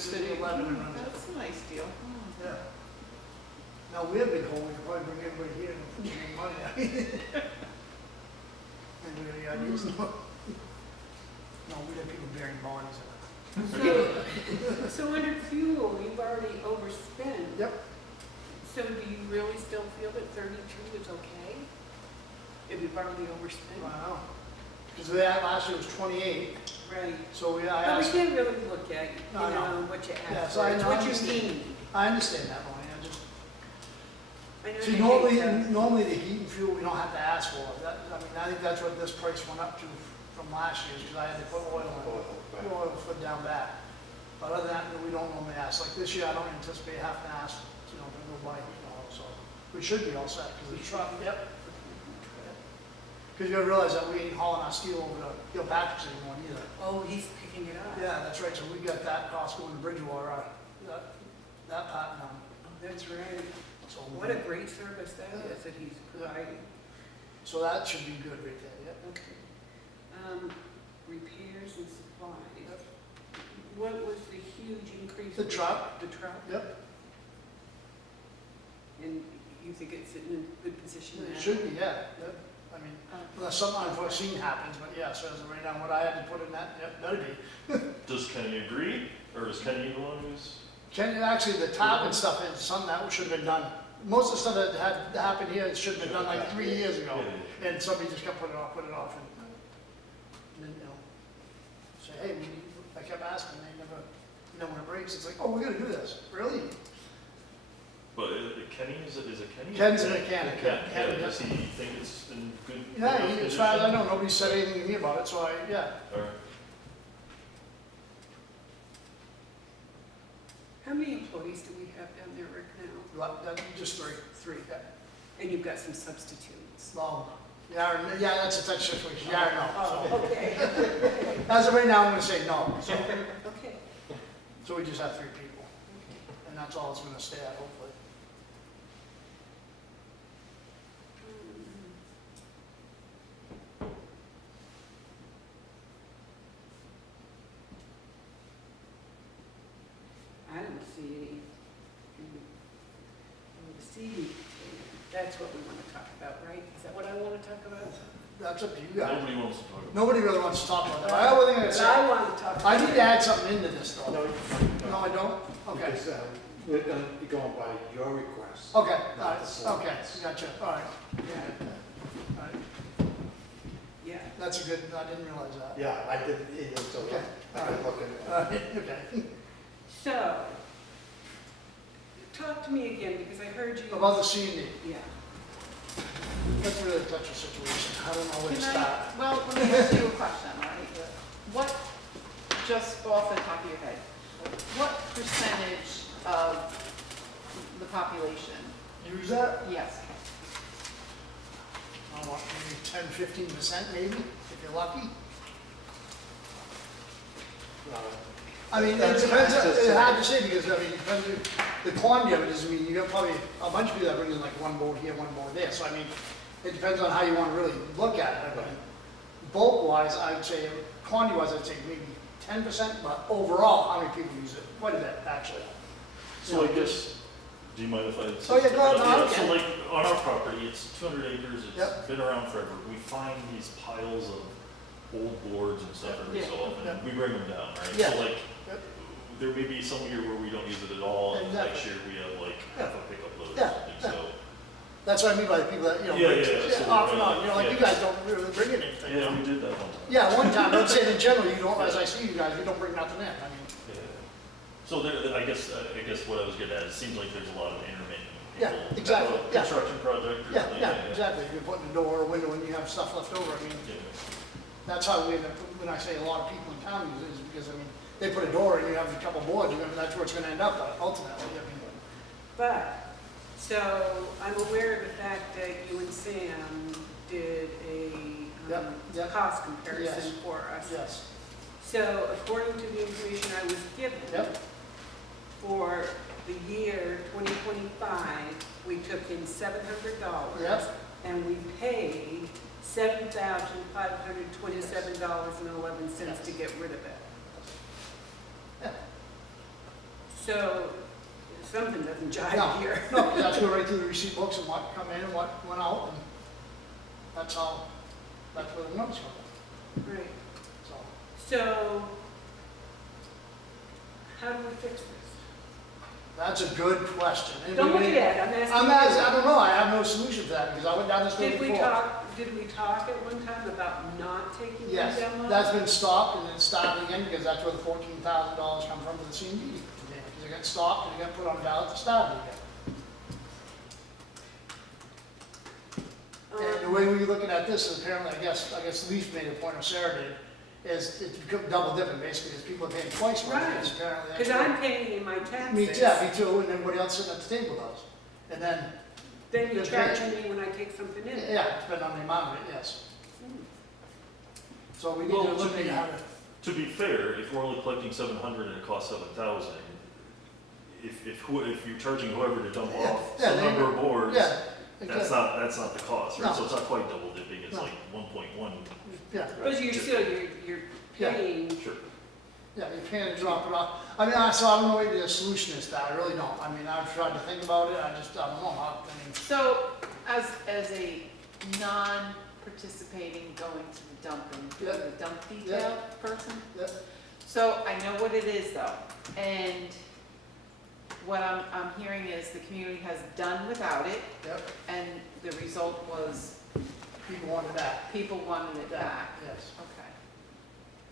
city 11 and runs it. That's a nice deal. Yeah. Now, we have a big hole, we could probably bring everybody here and make money. Anybody got ideas? No, we have people bearing bodies in So under fuel, you've already overspent. it. Yep. So do you really still feel that 32 is okay? If you've already overspent? Wow. Because last year was 28, Right. so I But we asked, can't really look at, No, I know. what you Yeah, ask so for, I it's know, what I you understand. need. I understand that, Bonnie, I know see, you normally, hate to- normally the heat and fuel, we don't have to ask for. I think that's what this price went up to from last year's, because I had to put oil for down back. But other than that, we don't normally ask. Like this year, I don't anticipate having to ask, to go buy heat and oil, so we should be all set, because the truck, yep. Because you gotta realize that we ain't hauling our steel over to Hill Patrick's anymore either. Oh, he's picking it up. Yeah, that's right, so we got that cost going to Bridgewater, that part now. Oh, that's right. So What a great service that is that he's providing. So that should be good right there, yep. Okay. Repairs and supplies. What was the huge increase? The truck. The truck? Yep, And you think it's in a good position now? it should be, yeah, yep. I mean, unless something unforeseen happens, but yeah, so as of right now, what I had to put in that, yep, better be. Does Kenny agree, or is Kenny the one who's? Actually, the top and stuff is something that should have been done. Most of the stuff that had happened here, it should have been done like 3 years ago. And somebody just kept putting it off, and then, say, hey, I kept asking, they never, when it breaks, it's like, oh, we're gonna do this, really? But Kenny, is it Kenny? Ken's a mechanic, Ken, yeah. yeah, does he think it's in good? Yeah, enough as far as I condition? know, nobody said anything to me about it, so yeah. All right. How many employees do we have down there right now? Just three, yeah. And you've got some substitutes. Well, yeah, that's a touch situation, yeah, no. Oh, okay. As of right now, I'm gonna say no, so, Okay. so we just have 3 people, and that's all it's gonna stay at, hopefully. I don't see any. The CD, that's what we want to talk about, right? Is that what I want to talk about? That's up to you guys. Nobody wants to talk about Nobody really wants to talk about that. I only thing I'd But say, I want to talk about. I need to add something into this though. No, No, I don't? Okay. Because we're gonna be going by your request. Okay, all Not right, the select. okay, gotcha, all right. All right, Yeah. that's a good, I didn't realize that. Yeah, I didn't either, so Okay. I can look at it. All right, okay. So, talk to me again, because I heard you. About the C&D, Yeah. that's really a touchy situation. I don't know where to Can start. well, let me ask you a question, right? What, just off the top of your head, what percentage of the population? Use that? Yes. I don't know, maybe 10, 15% maybe, if you're lucky. I mean, it That's- depends, that's just- it's hard to say because, I mean, it depends on the quantity of it is, I mean, you got probably a bunch of people that bring in like one boat here, one boat there, so I mean, it depends on how you want to really look at it. I mean, bulk-wise, I'd say, quantity-wise, I'd say maybe 10%, but overall, how many people use it? Quite a bit, actually. So I guess, do you mind if I? Oh, yeah, go ahead, no, Yeah, okay. So like, on our property, it's 200 acres, it's Yep. been around forever. We find these piles of old boards and stuff every so often, Yeah. we bring them down, right? Yeah. So like, Yep. there may be some year where we don't use it at all, and Exactly. next year we have like half a pickup load or Yeah, something, so. That's what I mean by the people that, Yeah, yeah, so off and we're on, gonna- like you yeah. guys don't really bring in anything. Yeah, we did that one time. Yeah, one time, I'm saying in general, you don't, as I see you guys, you don't bring nothing in, I mean, Yeah. So there, I guess what I was getting at, it seems like there's a lot of intermittent Yeah, people. that exactly, have a yeah. Construction project or yeah, something. yeah, exactly, if you're putting a door or a window and you have stuff left over, I mean, Yeah. that's how we end up, when I say a lot of people in town use it, is because, I mean, they put a door and you have a couple boards, that's where it's gonna end up ultimately, I mean. But, so I'm aware of the fact that you and Sam did a Yep, yep. cost comparison Yes. for us. Yes, So according to the information I was given, yep, for the year 2025, we took in $700. Yep. And we paid $7,527.11 to get rid of it. yeah. So something doesn't No, jive here. no, because that's go right through the receipt books and what come in and what went out, and that's where the numbers come from, Right. so. So how do we fix this? That's a good question. And Don't look we- at it, I'm asking. I don't know, I have no solution to that, because I went down this road Did we before. talk at one time about not taking the Yes, demo? that's been stopped and it's started again, because that's where the $14,000 come from to the C&D. Because it got stopped and it got put on the ballot to start it again. And the way we're looking at this is apparently, I guess Leaf made a point, or Sarah did, is it's become double dipping, basically, because people are paying twice what it is, apparently. Because I'm paying in my taxes. Me too, yeah, me too, and everybody else sitting at the table does. And then, Then you Just charge pay. me when I take something in. yeah, depending on the amount of it, yes. Hmm. So we need Well, to to look at be- how to, To be fair, if we're only collecting 700 and it costs 7,000, if you're charging whoever to dump Yeah, off yeah, some they- number of boards, yeah. that's not the cost, right? No. So it's not quite double dipping, it's No. like 1.1. Yeah, But you're Just- still, you're Yeah. paying. Sure. yeah, you can't drop it off. I mean, so I don't know what the solution is to that, I really don't. I mean, I've tried to think about it, I don't know how, I mean, So, as a non-participating going to the dump and doing Yeah. the dump detail person, yeah, so I know what it is though, and what I'm hearing is the community has done without it, yeah, and the result was people wanted that. people wanted it Yeah, back. yes. Okay.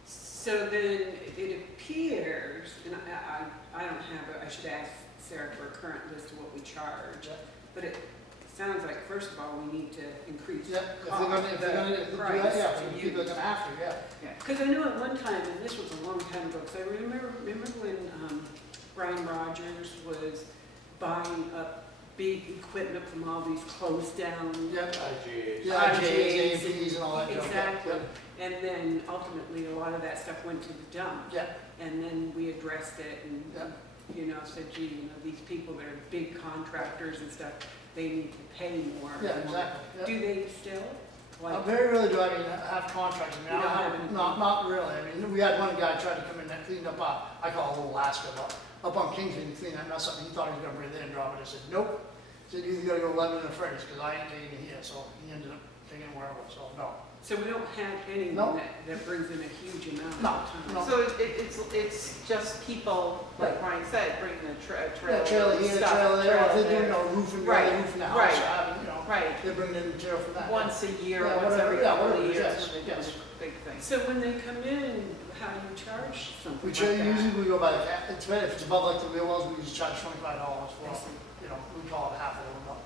So then it appears, and I don't have, I should ask Sarah for a current list of what we charge. Yeah. But it sounds like, first of all, we need to increase Yeah, if they're gonna, the do that, price yeah, to people are use. gonna have to, yeah. Because I know at one time, and this was a long time ago, because I remember when Brian Rogers was buying up big equipment from all these closed down. Yeah, IGAs. yeah, IGAs IGAs, APs and all that junk. yeah, Exactly. And then ultimately, a lot of that stuff went to the dump. Yeah, And then we addressed it and, Yeah. you know, said, gee, you know, these people that are big contractors and stuff, they need to pay more. yeah, exactly, yeah. Do they still? I Like, very rarely do I mean have contracts, I mean, I You don't don't have have, anything? not really, I mean, we had one guy try to come in and clean up, I call it Little Alaska, but up on Kingston, clean that mess up, and he thought he was gonna breathe in and drop it, I said, nope. He said, you either gotta go Lebanon or Freddy's, cause I ain't taking it here, so he ended up taking it wherever, so, no. so we don't have No. anyone that brings in a huge amount No, of time. no. So it's just people, like Brian said, bring the Yeah, trailer trailer here, stuff, trailer there, if they're doing, there. you know, roofing, Right, they're roofing the house, right. or having, you know, Right, they're bringing in material from that. once a year, Yeah, once whatever, every yeah, couple of whatever, years, yes, when they do yes. the big thing. So when they come in, how do you charge something We like try, that? usually we go by the, it's better if it's above like the wheel wells, we usually charge $25 I for, see. you know, we call it half of them, but,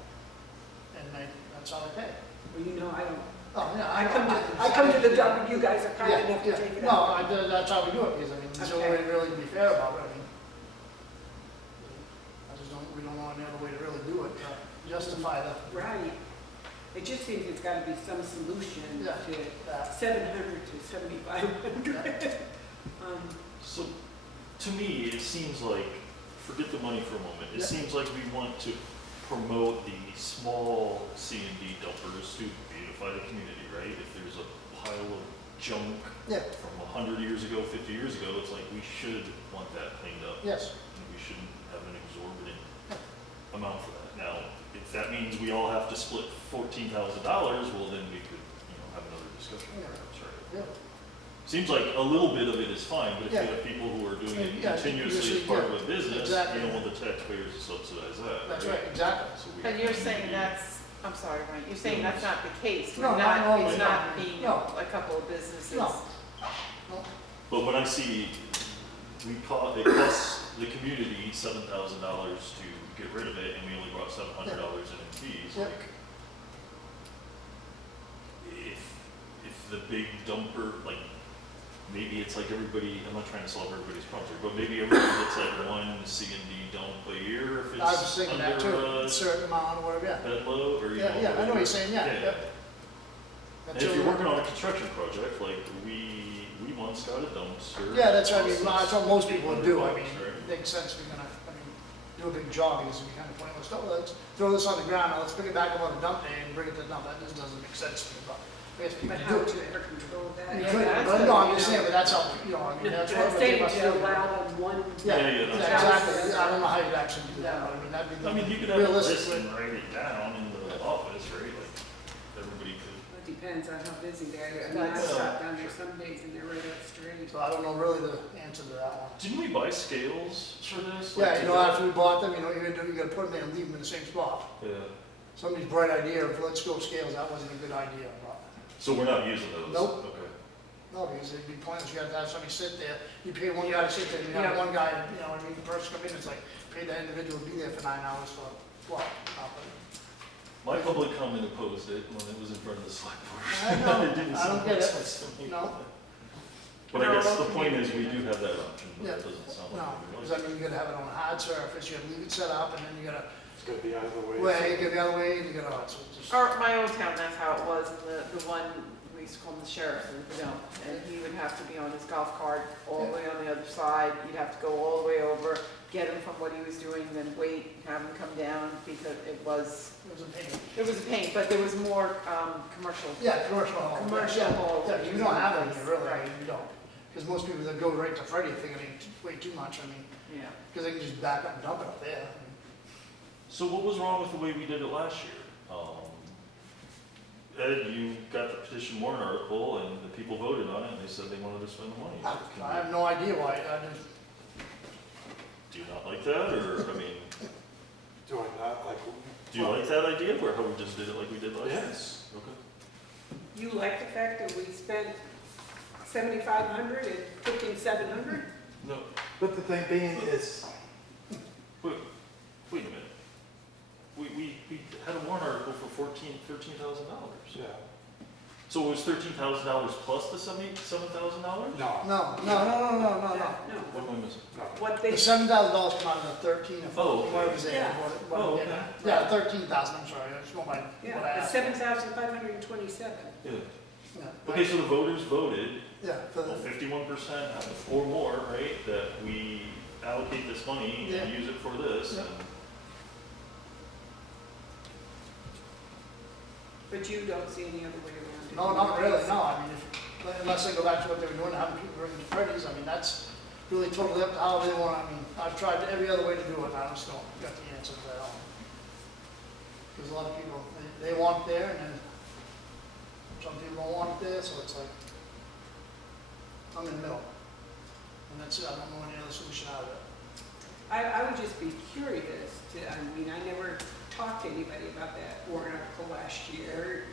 and that's how they pay. Well, you know, I don't, Oh, yeah, I know, come to the dump and you guys are kind Yeah, enough to yeah. take it No, out. that's how we do it, because I mean, there's no Okay. way to really be fair about it, I mean. We don't know any other way to really do it, justify the, Right. It just seems it's gotta be some solution Yeah. to that. 700 to 7,500. So, to me, it seems like, forget the money for a moment, it Yeah. seems like we want to promote the small C&D dumpers to beautify the community, right? If there's a pile of junk Yeah, from 100 years ago, 50 years ago, it's like we should want that cleaned up. yes, And we shouldn't have an exorbitant amount for that. Now, if that means we all have to split $14,000, well, then we could, have another discussion Yeah. perhaps, right? yeah, Seems like a little bit of it is fine, but if you Yeah. have people who are doing it Yeah, continuously as part of a business, exactly. you don't want the taxpayers to subsidize that, that's right, exactly. So we And you're need to saying be- that's, I'm sorry, Brian, you're saying that's not the case? No, We're not normally, It's no. not being No. a couple of businesses? No. No. But when I see, it costs the community $7,000 to get rid of it, and we only brought $700 in fees, Yeah. like, if the big dumper, like, maybe it's like everybody, I'm not trying to solve everybody's problems here, but maybe everybody gets like one C&D dump a year if I was it's thinking that under too, a certain amount or whatever, yeah. bed load, or you Yeah, know. yeah, I know what you're whatever. saying, yeah, yeah. And if you're working on a construction project, like, we once got a dumpster. Yeah, that's what I mean, that's what most people would do, I mean, $800, right? it makes sense, we're gonna, do a big job, because it'd be kind of pointless, let's throw this on the ground, now let's pick it back up on the dump day and bring it to the dump, that just doesn't make sense to me, but I guess people But do how it. would you ever control that? You Yeah, could, that's but the- no, I'm you just know. saying, but that's up, you know, I mean, that's what I'm they saying must to do. allow them one. Yeah, Yeah, yeah, that's exactly, I don't know how you'd actually do that, No. but I mean, that'd be. I mean, you could have a list realistically. and write it down in the office, right? Like, everybody could. It depends on how busy they are. I mean, I That's- stop down there some days and they're right up straight. So I don't know really the answer to that one. Didn't we buy scales for this? Yeah, Like, you know, after we bought them, you know, what you're gonna do, you gotta put them there and leave them in the same spot. Yeah. Somebody's bright idea of let's go scales, that wasn't a good idea, but, So we're not using those? Nope. Okay. no, because it'd be pointless, you gotta have somebody sit there, you pay one guy to sit there, you have Yeah. one guy, you know, I mean, the person come in, it's like, pay that individual to be there for 9 hours for what? Nothing. My public comment opposed it when it was in front of the select board. I know. It didn't I don't sound get it. sense to me. No. But I guess the point is, we do have that option, but Yeah. it doesn't sound No, like we because really. I mean, you gotta have it on a hard surface, you gotta leave it set up, and then you gotta, It's gonna be out of the way. way, get the other way, and you gotta, so it's just. Or my old town, that's how it was, and the one, we used to call him the sheriff, you know, and he would have to be on his golf cart all the way on the other side, you'd have to go all the way over, get him from what he was doing, then wait, have him come down, because it was It was a pain. but there was more, commercial. Yeah, commercial hall. Commercial Yeah, hall. Yeah, you don't have it here, really, I Right. mean, you don't. Because most people that go right to Freddie think it ain't way too much, I mean, Yeah. because they can just back up and dump it up there. So what was wrong with the way we did it last year? Ed, you got the petition warrant article and the people voted on it and they said they wanted to spend the money. I have no idea why, I just, Do you not like that, or, I mean, Do I not like? do you like that idea, or how we just did it like we did last year? Yes. Okay. You like the fact that we spent 7,500 and 1,700? No, But the thing being is, wait a minute. We had a warrant article for $13,000. yeah, So it was $13,000 plus the $7,000? no, no. No. What am I missing? no. What they, The $7,000 come out of the 13 or 14, Oh, okay. whatever it was there. Yeah. Oh, okay. Yeah, 13,000, I'm sorry, I just go by what I yeah, asked. it's 7,527. Yeah. Yeah. Okay, so the voters voted, Yeah, for well, the, 51% or more, right, that we allocate this money Yeah. and use it for this. Yeah. and- But you don't see any other way around it. no, not really, no, I mean, unless they go back to what they were doing, having people bring the Freddies, I mean, that's really totally up to how they want, I mean, I've tried every other way to do it, and I just don't got the answer to that. Because a lot of people, they want it there, and then some people don't want it there, so it's like, I'm in the middle. And that's it, I don't know any other solution out of it. I would just be curious to, I mean, I never talked to anybody about that warrant article last year,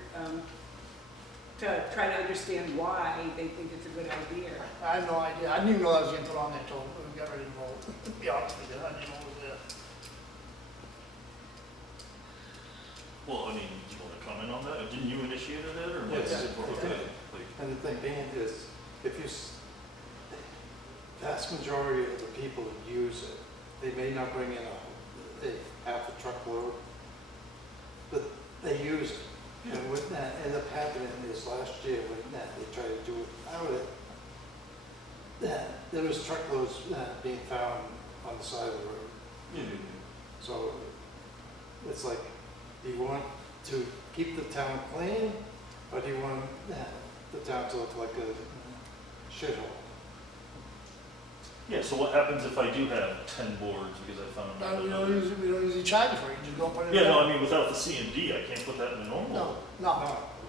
to try to understand why they think it's a good idea. I have no idea, I didn't even know that was getting put on there until we got ready to vote, to be honest with you, I didn't know it was there. Well, I mean, do you want to comment on that? Didn't you initiate it, Ed, or? Yes. Okay. Like, And the thing being is, if you, vast majority of the people that use it, they may not bring in a half a truckload, but they use it. And what that ended up happening is last year, when they tried to do it out of it, there was truckloads being found on the side of the road. yeah. So it's like, do you want to keep the town clean, or do you want the town to look like a shithole? Yeah, so what happens if I do have 10 boards because I found No, we another? we don't usually charge you for it, you just don't put it in. Yeah, no, there. I mean, without the C and D, I can't put that in the normal. No, no,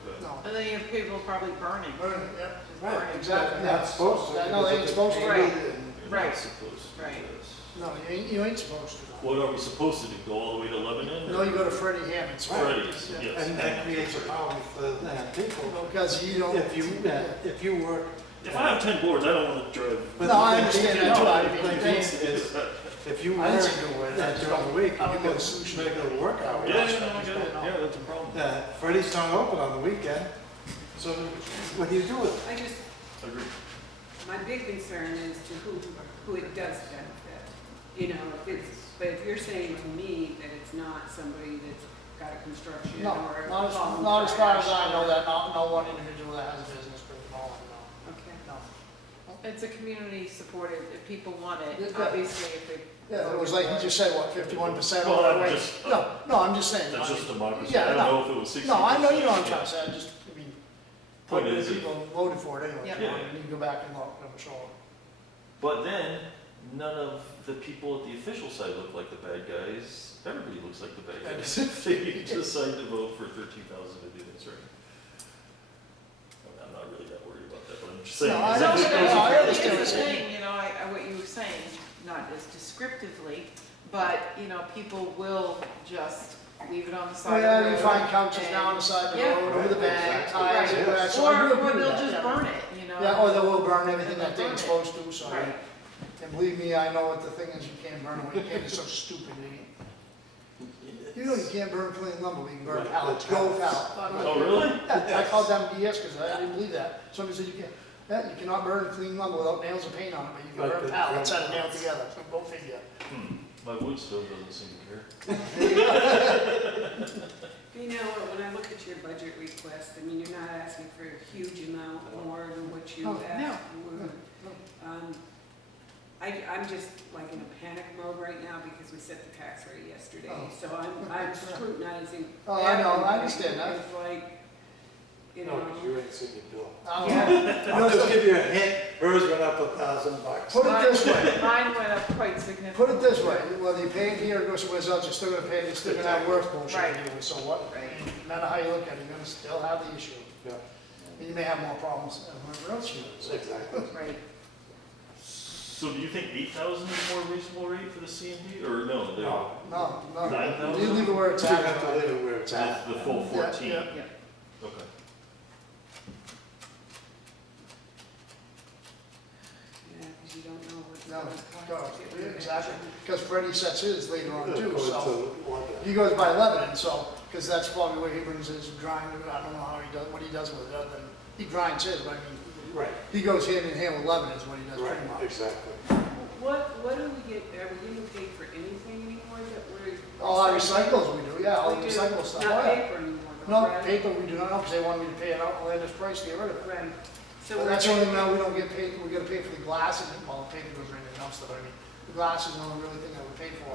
Okay. no. And then you have people probably burning. Burn it, yeah. Right, Exactly. Not supposed to. No, they ain't supposed to. Right. You're Right. not supposed to do Right. this. No, you ain't supposed to. What are we supposed to do? Go all the way to Lebanon? No, you go to Freddie Hammond's. Freddy's, Yeah. yes. And that creates a problem for the people. Because you don't. If you work. If I have 10 boards, I don't want to drive. But No, I the understand thing that too, I is- mean, the thing thanks. is, if you I work didn't say do away with it. during the week, I you don't know got the solution. regular work hours. Yeah, no, I get it. Yeah, that's a problem. Freddie's not open on the weekend, so what do you do with it? I just, Agreed. my big concern is to who it does benefit. You know, if it's, but if you're saying to me that it's not somebody that's got a construction No, or. not as far as I know that, not one individual that has a business, but no, Okay. no. It's a community supported, if people want it, Yeah. obviously, if they. Yeah, it was like you just said, what, 51%? Well, I'm Wait, just- No, I'm just saying. That's I just mean, democracy. Yeah, I don't no. know if it was 60. No, I know you know what I'm trying to say, I mean, Point is, people voted for it anyway, Yeah. Yeah. and you can go back and look, never show them. but then, none of the people at the official side look like the bad guys. Everybody looks like the bad guys if they decide to vote for 13,000 to do this, right? I'm not really that worried about that, but I'm just saying. No, I is if it understand. goes No, I in- understand. Here's the thing, you know, what you were saying, not as descriptively, but, you know, people will just leave it on the Oh, side of the yeah, road. you find couches and- down the side of the Yeah. road, over the bank, Exactly. tires, Right. and that, so I do Or agree with they'll that, just yeah. burn it, you know? Yeah, or they will burn everything that They'll they're burn it. supposed to, so. Right. And believe me, I know what the thing is, you can't burn it, you can't, it's so stupid, you know, you can't burn clean lumber, we can burn Right, pallets, the go pallets. pallet. Oh, really? Yeah, I called them BS because I didn't believe that. Somebody said you can't, yeah, you cannot burn clean lumber without nails and paint on it, but you can Right, burn but- pallets that are nailed together, so go figure. My wood stove doesn't seem to care. You know, when I look at your budget request, I mean, you're not asking for a huge amount more than what you No. asked for. I'm just like in a panic mode right now because we set the tax rate yesterday, Oh. so I'm scrutinizing. Oh, I know, I everything. understand that. It's like, you No, know. because you ain't seen your bill. I don't know. I'll just give you a hint, hers went up $1,000. Put it this way, Mine went up quite significantly. put it this way, whether you pay it here or go somewhere else, you're still gonna pay it, you're still gonna have worse bullshit Right. anyway, so what? Right. No matter how you look at it, you're gonna still have the issue. Yeah, And you may have more problems than whoever else you use. exactly. Right. So do you think 8,000 is more reasonable rate for the CMD, or no? they're- No. No, no, 9,000? you leave it where it's You at. have to leave it where it's at. The full 14? Yeah, Yeah. Okay. Yeah, because you don't know what's No, going to no, exactly, because Freddie sets his later on too, According so. to London. He goes by Lebanon, so, because that's probably where he brings his grind, I don't know how he does, what he does with it, other than, he grinds his, but I mean, Right, he goes hand in hand with Lebanon is what he does right, pretty much. exactly. What do we get, are we getting paid for anything anymore that we're? All our recycles we do, yeah, all the We do, recycle stuff, oh Not yeah. paper anymore, though, No, right? paper we do not know, because they want me to pay an outlandish price to get rid of it. Right. So But we're that's the only getting- thing now we don't get paid, we gotta pay for the glass, and, well, the paper goes right in the dumpster, but I mean, the glass is the only really thing that we pay for.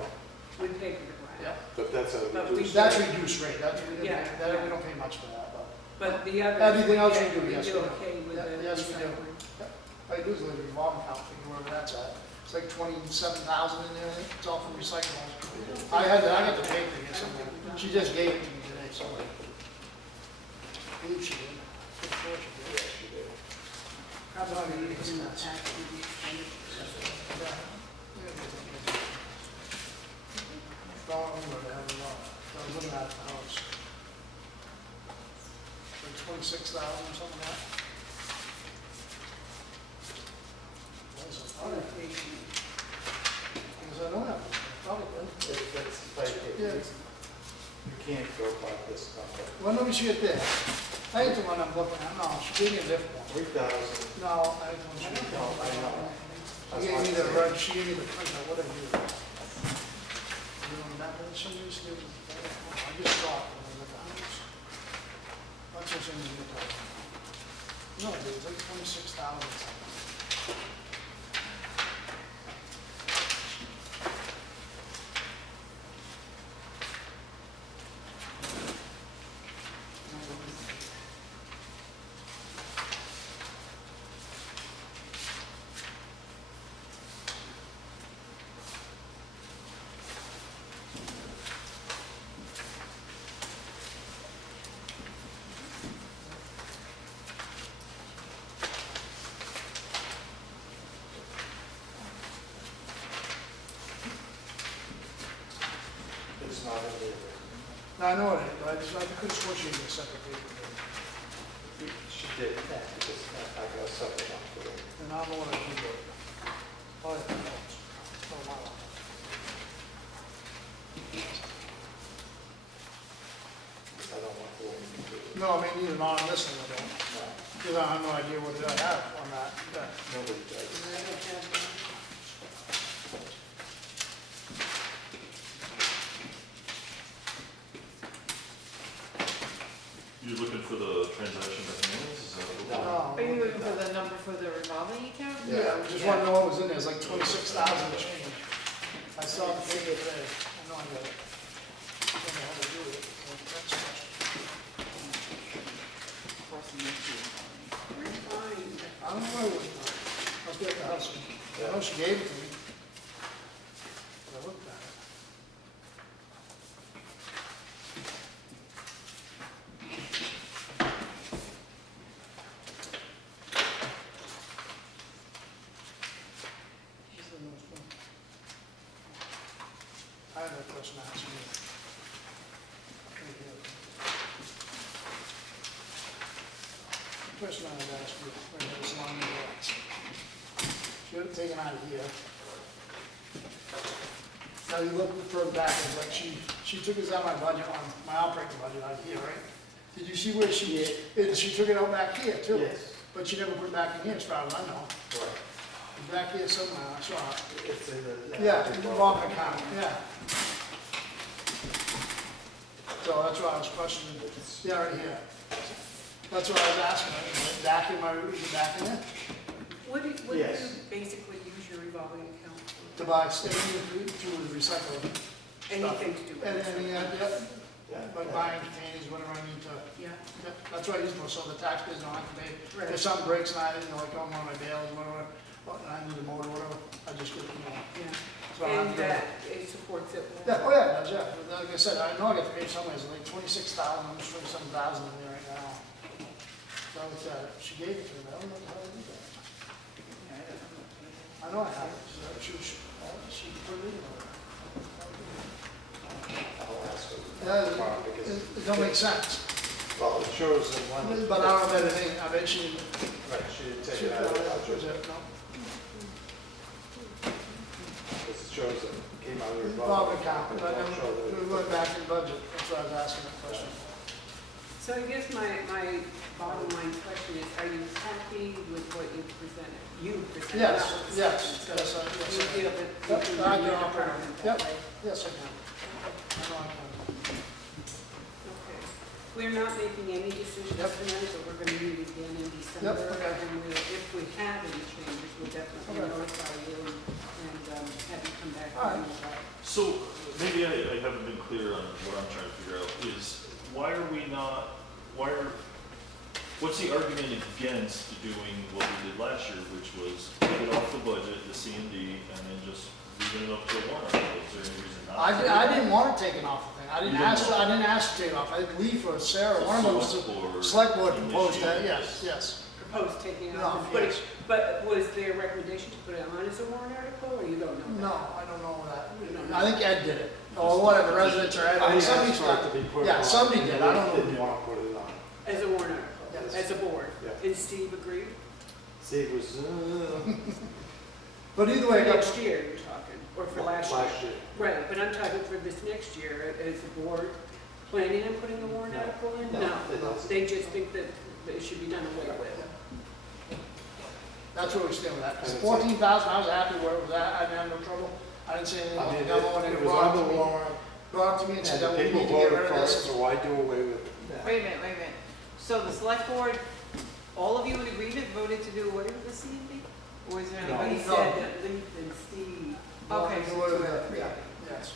We pay for the glass. Yeah, But that's a But we- reduced. that's reduced rate, that's, we Yeah. don't pay much for that, but. But the other. Everything else we do, yes, We we do do. okay with Yeah, the yes, we do. recycling. I do leave a revolving account, figure wherever that's at. It's like 27,000 in there, I think. It's all from recyclables. I got the paper here somewhere. She just gave it to me today, so. I believe she did. Pretty sure she did. Probably using the tax relief expenditure. Don't remember to have a lot. I was looking at the house. Like 26,000 or something like that. That's a lot. Because I know that, probably did. That's like, Yeah. you can't go by this number. When do we see it there? I ain't the one I'm looking at, no, she gave me a different one. 3,000. No, I don't see it. No, I know. She gave me the red, she gave me the printout, what did I do? You remember, she used to, I just saw it when I looked at the house. What's this in the top? No, it was like 26,000 something. It's not in there. No, I know it is, but I could have sworn she gave me a separate paper. She did, because I got something on for it. And I don't know what I did with it. Oh, yeah, no, it's a while. I don't want to go into it. No, I mean, either not on this one, I don't. No, Because I have no idea what I have on that. Yeah. nobody does. You're looking for the transaction revenues, is that what? No. Are you looking for the number for the revolving account? Yeah, I just want to know what was in there, it's like 26,000 to change. I saw the paper today, I know I got it. I don't know how to do it. So that's much. Of course, you need to. don't know where it was. Must be at the house. I know she gave it to me. I looked at it. She's the most one. I have a question to ask you. Right here. Question I would ask you, right here, this line here. She would have taken out of here. Now you look further back, it's like she took us out my budget on, my operating budget out here, right? Did you see where she took it out back here too? Yes. But she never put it back in here, as far as I know. Right. It's back here somewhere, I saw it. It's in the. Yeah, revolving account, yeah. So that's why I was questioning, yeah, right here. That's what I was asking, is it back in my, is it back in there? What do you Yes. basically use your revolving account for? To buy, anything to recycle. Anything to do with it? Any, Yeah. like buying containers, whatever I need to, Yeah, yeah, that's what I use for, so the taxpayers don't have to pay. right. If something breaks and I, like on one of my bales, whatever, and I need a motor, whatever, I just get, Yeah. so I And don't have to. that, it supports it well? Yeah, oh yeah, it does, yeah. But like I said, I know I get paid somewhere, it's like 26,000, I'm just 27,000 in there right now. So I was, she gave it to me, I don't know how to do that. Yeah, I don't know. I know I have it, she put it in there. I'll ask her Yeah, tomorrow because. it don't make sense. Well, it shows in one. But I don't bet anything, I bet she. Right, she didn't take she- it out of the budget, no. because it shows that it came out of the Revolving revolving account, account. but It don't show that we it- went back in budget, that's why I was asking that question. So I guess my bottom line question is, are you happy with what you presented? You presented, Yes, not what the yes, selectmen. yes, So yes, you I- feel that you Yep, can I run your can operate. department Yep. that way? Yes, I can. I know I can. Okay. We're not making any decisions Yep. tonight, but we're gonna meet again in December. okay. And if we have any changes, we'll definitely Okay. notify you and have you come back. All right. and about it. So maybe I haven't been clear on what I'm trying to figure out is why are we not, what's the argument against doing what we did last year, which was take it off the budget, the C and D, and then just leaving it up to a warrant article? Is there any reason not? to? I didn't want it taken off the thing, I didn't You didn't ask, want I didn't ask to take it off, I believe for Sarah, So one of them was, select board select board proposed that, initiated yes, this. yes. Proposed taking it No, off and put it, yes. but was there a recommendation to put it on as a warrant article, or you don't know? No, that? I don't know that, You don't know. I think Ed did it, or whatever, residents or Ed, I somebody's asked for it got to be put yeah, on, somebody and did. they I don't know who Didn't did. want to put it on. As a warrant article, Yes. as a board? Yeah. And Steve agreed? See, it was, But either For way, it got, next year, you're talking, or for last year? last year. Right, but I'm talking for this next year, is the board planning on putting a warrant No. article in? No, they don't. They just think that it should be done away with. that's where we stand with that, And it's 14,000, I was happy where it was at, I didn't have no trouble, I didn't say anything I about mean, the demo, and it it was brought on up the to me, warrant, brought up to me and said and that the we people need to get rid voted of for it, this. so why do away with it? Wait a minute. So the select board, all of you in agreement voted to do away with the C and D? Or is there No. He anybody? No. said that Leith and Steve. Okay, To so do away two with out of the- three. yeah, yes.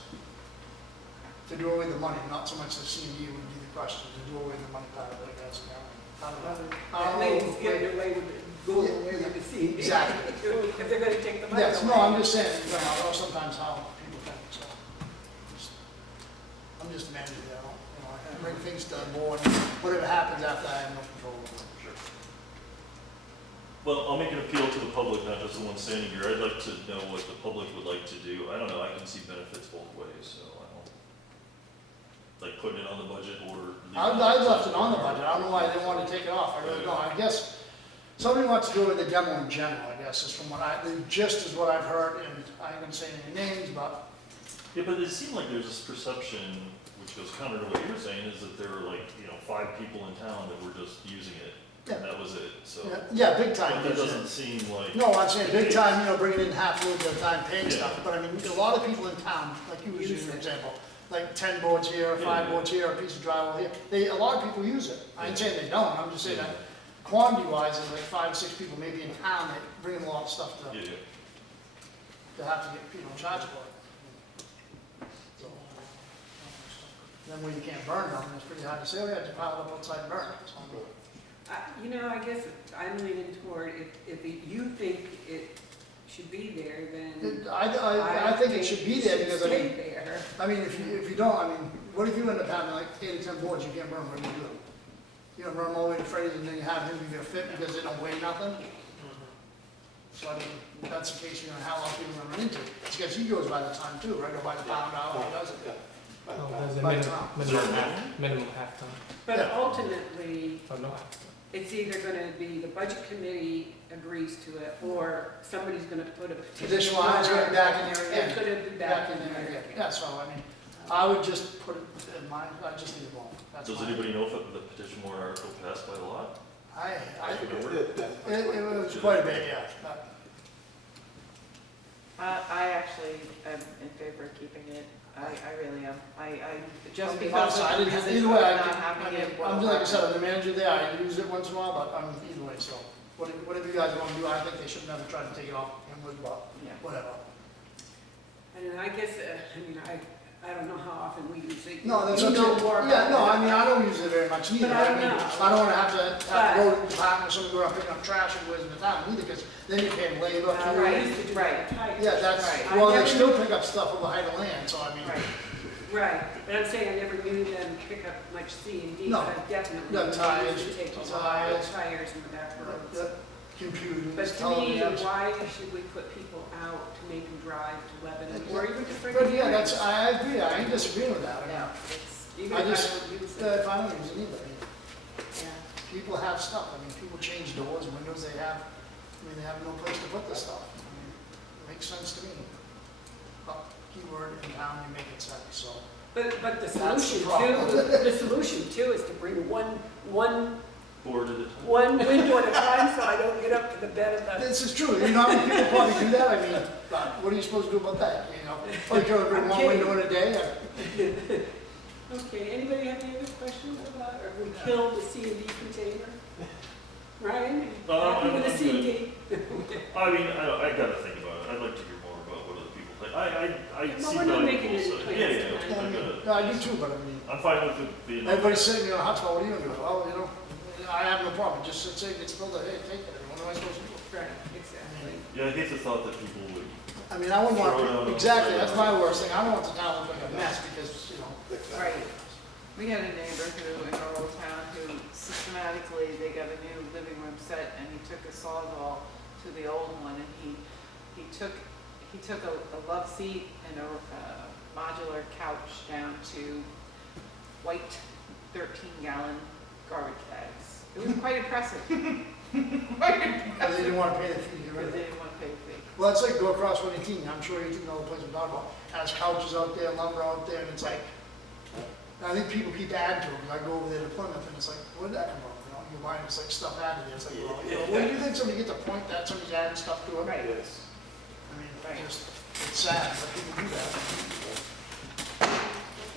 To do away with the money, not so much the C and D would be the question, to do away with the money part of it, I guess, yeah. I don't know. I That don't lady's know. getting away with it, going away with the CD. Exactly. If they're gonna take the money away. Yes, no, I'm just saying, you know, I know sometimes how people think, so. I'm just managing that, you know, I bring things to the board, whatever happens after, I have no control over it. Sure. Well, I'll make an appeal to the public, not just the one standing here. I'd like to know what the public would like to do. I don't know, I can see benefits both ways, so I don't, like, putting it on the budget or. I left it on the budget, I don't know why they wanted to take it off, I really don't, I guess, somebody wants to do it with the demo in general, I guess, is from what the gist is what I've heard, and I ain't gonna say any names, but, Yeah, but it seemed like there's this perception, which goes counter to what you're saying, is that there were like, 5 people in town that were just using it. And that was it, so. yeah, big time. But that doesn't seem like. No, I'm saying big time, bringing in half loads at a time, paying Yeah. stuff, but I mean, a lot of people in town, like you was Use using an it. example, like 10 boards here, 5 Yeah. boards here, a piece of drywall here, a lot of people use it. I ain't Yeah. saying they don't, I'm just saying that quantity wise, there's like 5 or 6 people maybe in town that bring in a lot of stuff to, Yeah, to have to get, charged for it. So, then when you can't burn them, it's pretty hard to say, oh yeah, just pile it up outside and burn it. So, You know, I guess I'm leaning toward if you think it should be there, then I think it should be there because, I stay mean, there. if you don't, I mean, what if you end up having like 8 or 10 boards you can't burn, what do you do? You don't burn them all the way to Freddy's and then you have him get a fit because they don't weigh nothing? So I mean, if that's the case, you know, how long people gonna run into it? It's because he goes by the time too, right, or by the pound hour, he does it. Yeah. Oh, there's a By minimum, time. minimum half ton. But Yeah. ultimately, Oh, no half ton. it's either gonna be the budget committee agrees to it, or somebody's gonna put a petition. Petition line's gonna be back in there again. It's gonna be back in there again. Yeah, so I mean, I would just put it in mind, I just leave it alone. That's Does fine. anybody know if the petition warrant article passed by the law? It was quite a bit, yeah. But I actually am in favor of keeping it. I really am. I just From the because outside, I of the didn't have, reasons either for way, not having it. I'm like I said, I'm the manager there, I use it once in a while, but I'm either way, so. Whatever you guys want to do, I think they should never try to take it off him with, but Yeah. whatever. And I guess, I don't know how often we use it. No, that's You up know to, more yeah, about no, it. I mean, I don't use it very much either. But I mean, know. I don't wanna have to But- road department, or somebody go around picking up trash and ways in the town either, because then you're paying labor. fuel. I used to do Right. that type. Yeah, that's, Right. well, I they never still knew- pick up stuff over height of land, so I mean. Right. Right, but I'm saying I never knew them pick up much C and D, No. but I definitely. Yeah, knew they tires, used to take a lot of tires. tires in the back roads. Yeah, Computers, But to me, televisions. why should we put people out to make them drive to Lebanon or even to Franklin? But yeah, that's, I agree, I ain't disagreeing with that. I mean, No, it's, Even I if I just, don't use it. if I don't use it either, I mean, yeah. people have stuff, I mean, people change doors, windows, they have, I mean, they have no place to put this stuff. I mean, it makes sense to me. But keyword in town, you make it sense, so. But the That's the solution problem. too, the solution too is to bring one Board at a time? window at a time so I don't get up to the bed of the. This is true, you know how many people probably do that, I mean, but what are you supposed to do about that, you know? Or you can only bring I'm one kidding. window in a day, or- Okay, anybody have any other questions about, or we killed the C and D container? Ryan, happy with the I'm C and D? I mean, I gotta think about it. I'd like to hear more about what other people think. I Well, see we're not value making in any both sides. plans Yeah, tonight. I I'm mean, gonna, no, I do too, but I mean, I'm fine with it being. everybody's sitting in a hot spot, what are you gonna do? Well, you know, I have no problem, just say it's built, hey, take it, what am I supposed to do? Right, exactly. Yeah, I hate the thought that people would, I mean, I wouldn't Throw it out want, on exactly, the that's my worst thing, I don't want the town to look like a mess, because, you know, Right. We had a neighbor who, in our old town, who systematically, they got a new living room set, and he took a sawzall to the old one, and he took a love seat and a modular couch down to white 13-gallon garbage bags. It was quite impressive. Quite because impressive. they didn't wanna pay the fee to get rid But of they it. didn't want to pay the fee. Well, it's like go across 118, I'm sure you know the place I'm talking about, has couches out there, lumber out there, and it's like, I think people keep adding to it, because I go over there to Plymouth, and it's like, where'd that come from? You know, you buy it's like stuff added there, it's like, well, you know, where do you think somebody get the point that somebody's adding stuff to it? Right. Yes. I mean, Right. just, it's sad, but people do that.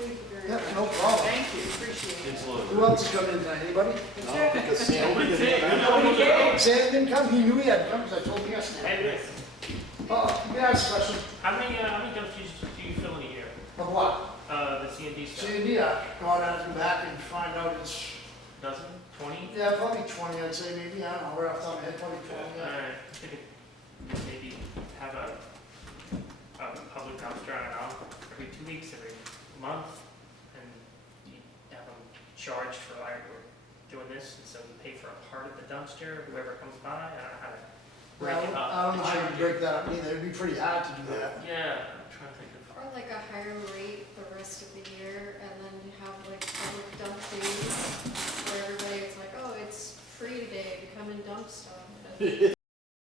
Thank you very Yeah, much. no problem. Thank you, appreciate it. it's low. Who else is coming in tonight, anybody? No, because Sam. Nobody came. Nobody came. Sam didn't come, he knew he had to come, because I told him yesterday. You can ask a question, How many dumpsters do you fill in a year? of what? The C and D stuff? See, yeah, go out and back and find out it's, Dozen? 20? yeah, probably 20, I'd say, maybe, I don't know, right off the top of my head, probably 20, yeah. Alright, I think maybe have a public dumpster, I don't know, every 2 weeks, every month, and you have them charged for, like, we're doing this, and so you pay for a part of the dumpster, whoever comes by, I don't know how to break it up. I don't know how you break that up either, it'd be pretty hard to do that. Yeah, I'm trying to think of. Or like a higher rate the rest of the year, and then you have like public dump days where everybody, it's like, oh, it's free today, come and dump stuff.